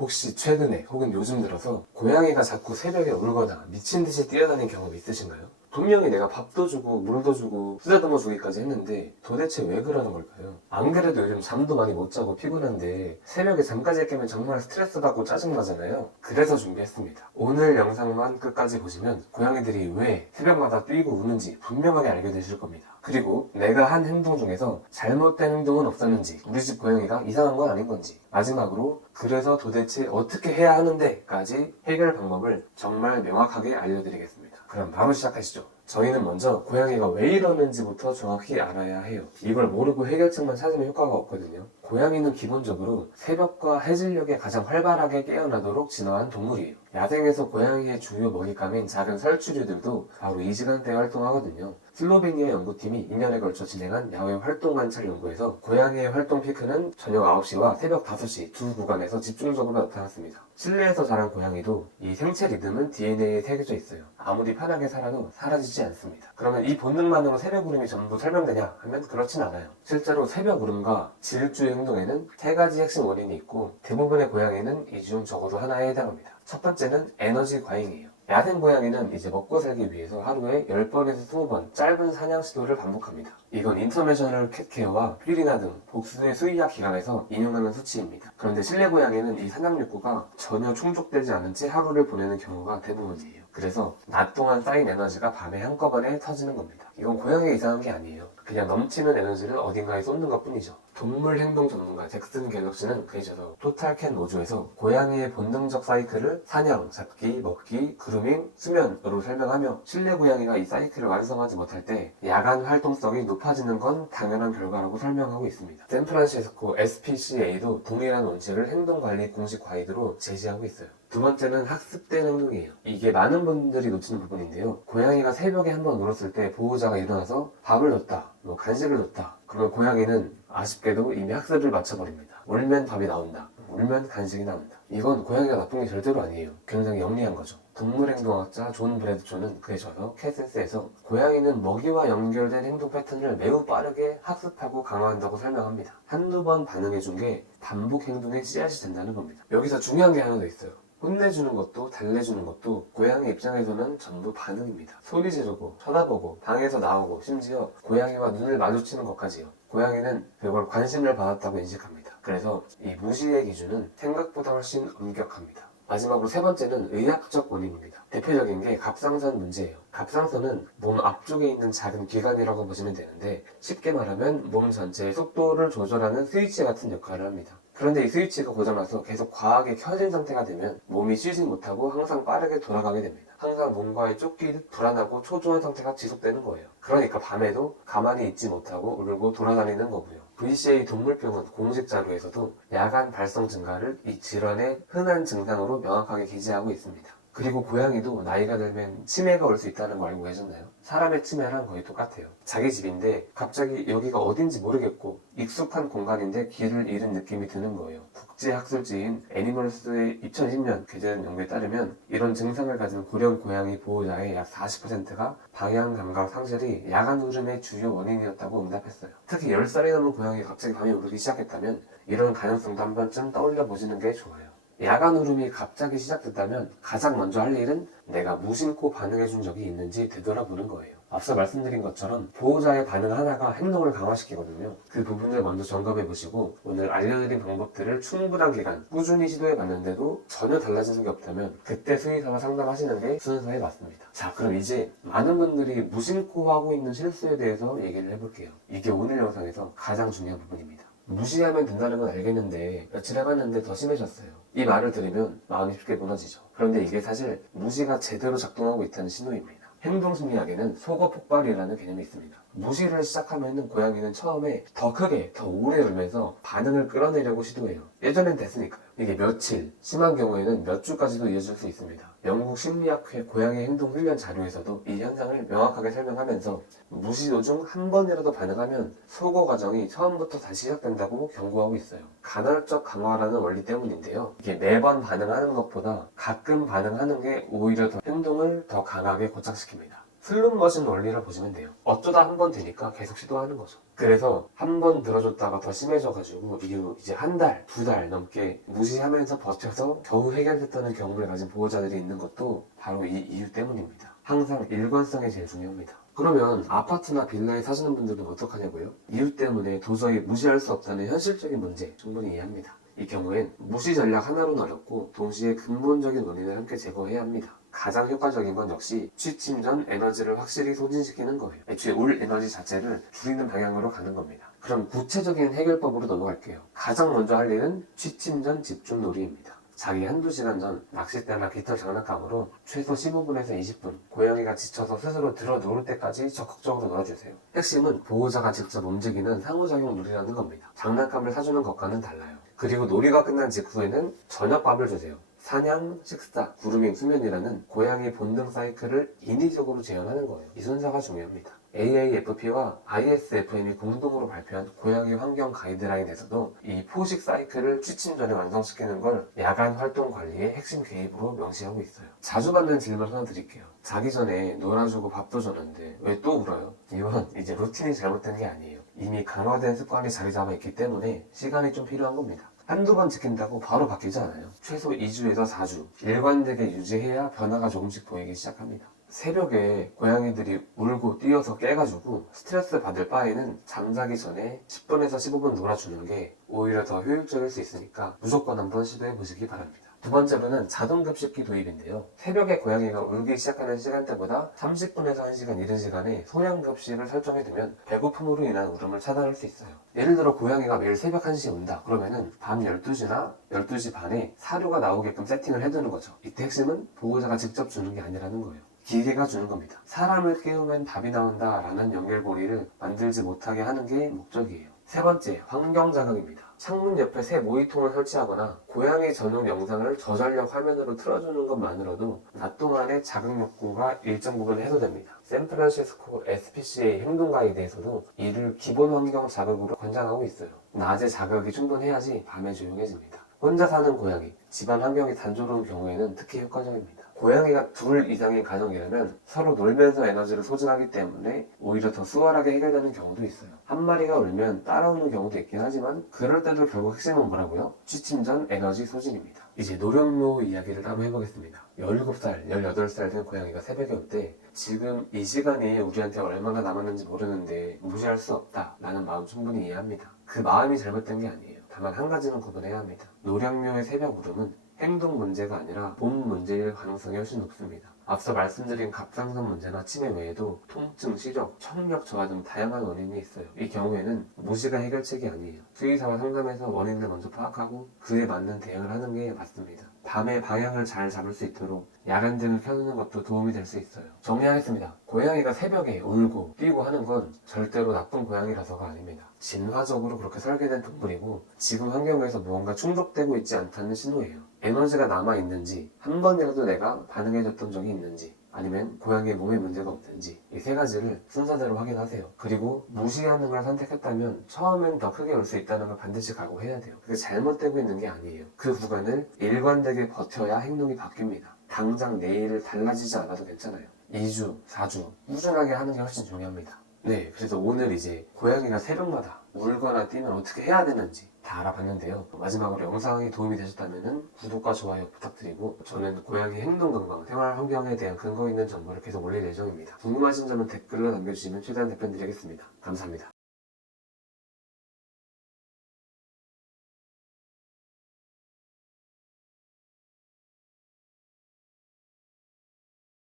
혹시 최근에 혹은 요즘 들어서 고양이가 자꾸 새벽에 울거나 미친 듯이 뛰어다니는 경험 있으신가요? 분명히 내가 밥도 주고 물도 주고 쓰다듬어 주기까지 했는데 도대체 왜 그러는 걸까요? 안 그래도 요즘 잠도 많이 못 자고 피곤한데 새벽에 잠까지 깨면 정말 스트레스 받고 짜증나잖아요. 그래서 준비했습니다. 오늘 영상만 끝까지 보시면 고양이들이 왜 새벽마다 뛰고 우는지 분명하게 알게 되실 겁니다. 그리고 내가 한 행동 중에서 잘못된 행동은 없었는지, 우리 집 고양이가 이상한 건 아닌 건지, 마지막으로 그래서 도대체 어떻게 해야 하는데까지 해결 방법을 정말 명확하게 알려드리겠습니다. 그럼 바로 시작하시죠. 저희는 먼저 고양이가 왜 이러는지부터 정확히 알아야 해요. 이걸 모르고 해결책만 찾으면 효과가 없거든요. 고양이는 기본적으로 새벽과 해질녘에 가장 활발하게 깨어나도록 진화한 동물이에요. 야생에서 고양이의 주요 먹잇감인 작은 설치류들도 바로 이 시간대에 활동하거든요. 슬로베니아 연구팀이 2년에 걸쳐 진행한 야외 활동 관찰 연구에서 고양이의 활동 피크는 저녁 9시와 새벽 5시 두 구간에서 집중적으로 나타났습니다. 실내에서 자란 고양이도 이 생체 리듬은 DNA에 새겨져 있어요. 아무리 편하게 살아도 사라지지 않습니다. 그러면 이 본능만으로 새벽 울음이 전부 설명되냐 하면 그렇진 않아요. 실제로 새벽 울음과 질주의 행동에는 세 가지 핵심 원인이 있고 대부분의 고양이는 이 중 적어도 하나에 해당합니다. 첫 번째는 에너지 과잉이에요. 야생 고양이는 이제 먹고 살기 위해서 하루에 10번에서 20번 짧은 사냥 시도를 반복합니다. 이건 인터내셔널 캣케어와 퓨리나 등 복수의 수의학 기관에서 인용하는 수치입니다. 그런데 실내 고양이는 이 사냥 욕구가 전혀 충족되지 않은 채 하루를 보내는 경우가 대부분이에요. 그래서 낮 동안 쌓인 에너지가 밤에 한꺼번에 터지는 겁니다. 이건 고양이가 이상한 게 아니에요. 그냥 넘치는 에너지를 어딘가에 쏟는 것 뿐이죠. 동물 행동 전문가 잭슨 갤럭시는 그에서 토탈 캣 노조에서 고양이의 본능적 사이클을 사냥, 잡기, 먹기, 그루밍, 수면으로 설명하며 실내 고양이가 이 사이클을 완성하지 못할 때 야간 활동성이 높아지는 건 당연한 결과라고 설명하고 있습니다. 샌프란시스코 SPCA도 동일한 원칙을 행동관리 공식 가이드로 제시하고 있어요. 두 번째는 학습된 행동이에요. 이게 많은 분들이 놓치는 부분인데요. 고양이가 새벽에 한번 울었을 때 보호자가 일어나서 밥을 줬다, 간식을 줬다. 그러면 고양이는 아쉽게도 이미 학습을 마쳐버립니다. 울면 밥이 나온다, 울면 간식이 나온다. 이건 고양이가 나쁜 게 절대로 아니에요. 굉장히 영리한 거죠. 동물행동학자 존 브래드초는 그에 저서 캣센스에서 고양이는 먹이와 연결된 행동 패턴을 매우 빠르게 학습하고 강화한다고 설명합니다. 한두 번 반응해준 게 반복 행동의 씨앗이 된다는 겁니다. 여기서 중요한 게 하나 더 있어요. 혼내주는 것도 달래주는 것도 고양이 입장에서는 전부 반응입니다. 소리 지르고 쳐다보고 방에서 나오고 심지어 고양이와 눈을 마주치는 것까지요. 고양이는 그걸 관심을 받았다고 인식합니다. 그래서 이 무시의 기준은 생각보다 훨씬 엄격합니다. 마지막으로 세 번째는 의학적 원인입니다. 대표적인 게 갑상선 문제예요. 갑상선은 몸 앞쪽에 있는 작은 기관이라고 보시면 되는데 쉽게 말하면 몸 전체의 속도를 조절하는 스위치 같은 역할을 합니다. 그런데 이 스위치가 고장나서 계속 과하게 켜진 상태가 되면 몸이 쉬지 못하고 항상 빠르게 돌아가게 됩니다. 항상 뭔가에 쫓기듯 불안하고 초조한 상태가 지속되는 거예요. 그러니까 밤에도 가만히 있지 못하고 울고 돌아다니는 거고요. VCA 동물병원 공식 자료에서도 야간 발성 증가를 이 질환의 흔한 증상으로 명확하게 기재하고 있습니다. 그리고 고양이도 나이가 들면 치매가 올 수 있다는 거 알고 계셨나요? 사람의 치매랑 거의 똑같아요. 자기 집인데 갑자기 여기가 어딘지 모르겠고 익숙한 공간인데 길을 잃은 느낌이 드는 거예요. 국제학술지인 애니멀스의 2010년 게재된 연구에 따르면 이런 증상을 가진 고령 고양이 보호자의 약 40%가 방향 감각 상실이 야간 울음의 주요 원인이었다고 응답했어요. 특히 10살이 넘은 고양이가 갑자기 밤에 울기 시작했다면 이런 가능성도 한 번쯤 떠올려 보시는 게 좋아요. 야간 울음이 갑자기 시작됐다면 가장 먼저 할 일은 내가 무심코 반응해준 적이 있는지 되돌아보는 거예요. 앞서 말씀드린 것처럼 보호자의 반응 하나가 행동을 강화시키거든요. 그 부분을 먼저 점검해보시고 오늘 알려드린 방법들을 충분한 기간 꾸준히 시도해봤는데도 전혀 달라진 게 없다면 그때 수의사와 상담하시는 게 순서에 맞습니다. 자, 그럼 이제 많은 분들이 무심코 하고 있는 실수에 대해서 얘기를 해볼게요. 이게 오늘 영상에서 가장 중요한 부분입니다. 무시하면 된다는 건 알겠는데 며칠 해봤는데 더 심해졌어요. 이 말을 들으면 마음이 쉽게 무너지죠. 그런데 이게 사실 무시가 제대로 작동하고 있다는 신호입니다. 행동심리학에는 속어 폭발이라는 개념이 있습니다. 무시를 시작하면 고양이는 처음에 더 크게, 더 오래 울면서 반응을 끌어내려고 시도해요. 예전엔 됐으니까요. 이게 며칠, 심한 경우에는 몇 주까지도 이어질 수 있습니다. 영국 심리학회 고양이 행동 훈련 자료에서도 이 현상을 명확하게 설명하면서 무시 도중 한 번이라도 반응하면 소거 과정이 처음부터 다시 시작된다고 경고하고 있어요. 간헐적 강화라는 원리 때문인데요. 이게 매번 반응하는 것보다 가끔 반응하는 게 오히려 더 행동을 더 강하게 고착시킵니다. 슬롯머신 원리라 보시면 돼요. 어쩌다 한 번 되니까 계속 시도하는 거죠. 그래서 한 번 들어줬다가 더 심해져가지고 이후 이제 한 달, 두 달 넘게 무시하면서 버텨서 겨우 해결됐다는 경험을 가진 보호자들이 있는 것도 바로 이 이유 때문입니다. 항상 일관성이 제일 중요합니다. 그러면 아파트나 빌라에 사시는 분들은 어떡하냐고요? 이유 때문에 도저히 무시할 수 없다는 현실적인 문제 충분히 이해합니다. 이 경우엔 무시 전략 하나로는 어렵고 동시에 근본적인 원인을 함께 제거해야 합니다. 가장 효과적인 건 역시 취침 전 에너지를 확실히 소진시키는 거예요. 애초에 올 에너지 자체를 줄이는 방향으로 가는 겁니다. 그럼 구체적인 해결법으로 넘어갈게요. 가장 먼저 할 일은 취침 전 집중놀이입니다. 자기 한두 시간 전 낚싯대나 깃털 장난감으로 최소 15분에서 20분 고양이가 지쳐서 스스로 들어 누울 때까지 적극적으로 놀아주세요. 핵심은 보호자가 직접 움직이는 상호작용 놀이라는 겁니다. 장난감을 사주는 것과는 달라요. 그리고 놀이가 끝난 직후에는 저녁밥을 주세요. 사냥, 식사, 그루밍, 수면이라는 고양이 본능 사이클을 인위적으로 재현하는 거예요. 이 순서가 중요합니다. AAFP와 ISFM이 공동으로 발표한 고양이 환경 가이드라인에서도 이 포식 사이클을 취침 전에 완성시키는 걸 야간 활동 관리의 핵심 개입으로 명시하고 있어요. 자주 받는 질문 하나 드릴게요. 자기 전에 놀아주고 밥도 줬는데 왜 또 울어요? 이건 이제 루틴이 잘못된 게 아니에요. 이미 강화된 습관이 자리 잡아 있기 때문에 시간이 좀 필요한 겁니다. 한두 번 지킨다고 바로 바뀌지 않아요. 최소 2주에서 4주 일관되게 유지해야 변화가 조금씩 보이기 시작합니다. 새벽에 고양이들이 울고 뛰어서 깨가지고 스트레스 받을 바에는 잠자기 전에 10분에서 15분 놀아주는 게 오히려 더 효율적일 수 있으니까 무조건 한번 시도해 보시기 바랍니다. 두 번째로는 자동급식기 도입인데요. 새벽에 고양이가 울기 시작하는 시간대보다 30분에서 1시간 이른 시간에 소량급식을 설정해두면 배고픔으로 인한 울음을 차단할 수 있어요. 예를 들어 고양이가 매일 새벽 1시에 운다. 그러면은 밤 12시나 12시 반에 사료가 나오게끔 세팅을 해두는 거죠. 이때 핵심은 보호자가 직접 주는 게 아니라는 거예요. 기계가 주는 겁니다. 사람을 깨우면 답이 나온다 라는 연결고리를 만들지 못하게 하는 게 목적이에요. 세 번째, 환경자극입니다. 창문 옆에 새 모이통을 설치하거나 고양이 전용 영상을 저전력 화면으로 틀어주는 것만으로도 낮 동안의 자극 욕구가 일정 부분 해소됩니다. 샌프란시스코 SPCA 행동 가이드에서도 이를 기본 환경 자극으로 권장하고 있어요. 낮에 자극이 충분해야지 밤에 조용해집니다. 혼자 사는 고양이, 집안 환경이 단조로운 경우에는 특히 효과적입니다. 고양이가 둘 이상의 가정이라면 서로 놀면서 에너지를 소진하기 때문에 오히려 더 수월하게 해결되는 경우도 있어요. 한 마리가 울면 따라오는 경우도 있긴 하지만 그럴 때도 결국 핵심은 뭐라고요? 취침 전 에너지 소진입니다. 이제 노령묘 이야기를 한번 해보겠습니다. 17살, 18살 된 고양이가 새벽에 올 때 지금 이 시간이 우리한테 얼마나 남았는지 모르는데 무시할 수 없다 라는 마음 충분히 이해합니다. 그 마음이 잘못된 게 아니에요. 다만 한 가지는 구분해야 합니다. 노령묘의 새벽 울음은 행동 문제가 아니라 몸 문제일 가능성이 훨씬 높습니다. 앞서 말씀드린 갑상선 문제나 치매 외에도 통증, 시력, 청력 저하 등 다양한 원인이 있어요. 이 경우에는 무시가 해결책이 아니에요. 수의사와 상담해서 원인을 먼저 파악하고 그에 맞는 대응을 하는 게 맞습니다. 밤에 방향을 잘 잡을 수 있도록 야간등을 켜두는 것도 도움이 될 수 있어요. 정리하겠습니다. 고양이가 새벽에 울고 뛰고 하는 건 절대로 나쁜 고양이라서가 아닙니다. 진화적으로 그렇게 설계된 동물이고 지금 환경에서 무언가 충족되고 있지 않다는 신호예요. 에너지가 남아있는지, 한 번이라도 내가 반응해줬던 적이 있는지, 아니면 고양이의 몸에 문제가 없는지 이 세 가지를 순서대로 확인하세요. 그리고 무시하는 걸 선택했다면 처음엔 더 크게 올 수 있다는 걸 반드시 각오해야 돼요. 그게 잘못되고 있는 게 아니에요. 그 구간을 일관되게 버텨야 행동이 바뀝니다. 당장 내일 달라지지 않아도 괜찮아요. 2주, 4주 꾸준하게 하는 게 훨씬 중요합니다. 네, 그래서 오늘 이제 고양이가 새벽마다 울거나 뛰면 어떻게 해야 되는지 다 알아봤는데요. 마지막으로 영상이 도움이 되셨다면 구독과 좋아요 부탁드리고 저는 고양이 행동 건강, 생활 환경에 대한 근거 있는 정보를 계속 올릴 예정입니다. 궁금하신 점은 댓글로 남겨주시면 최대한 답변드리겠습니다. 감사합니다.